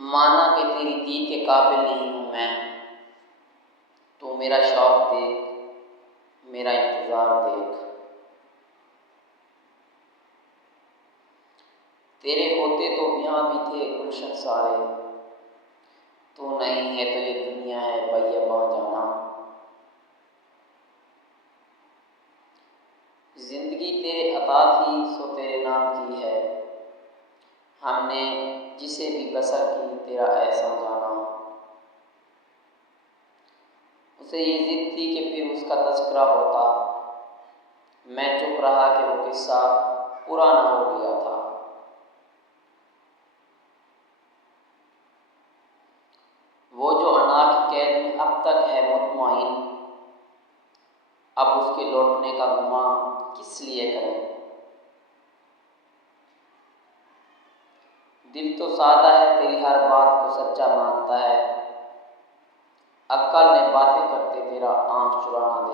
माना कि तेरी दीद के काबिल नहीं हूँ मैं, तो मेरा शौक देख, मेरा इंतज़ार देख। तेरे होते तो यहाँ भी थे गुलशन सारे, तो नहीं है तो ये दुनिया है बैयबा जाना। जिंदगी तेरे अता थी सो तेरे नाम की है, हमने जिसे भी बसर की तेरा एहसान जाना। उसे ये जिद थी कि फिर उसका तज़किरा होता, मैं चुप रहा कि वो किस्सा पुराना हो गया था। वो जो अना की कैद में अब तक है मुतमईन, अब उसके लौटने का गुमा किस लिए करें। दिल तो सादा है तेरी हर बात को सच्चा मानता है, अक्ल ने बातें करते तेरा आँख चुराना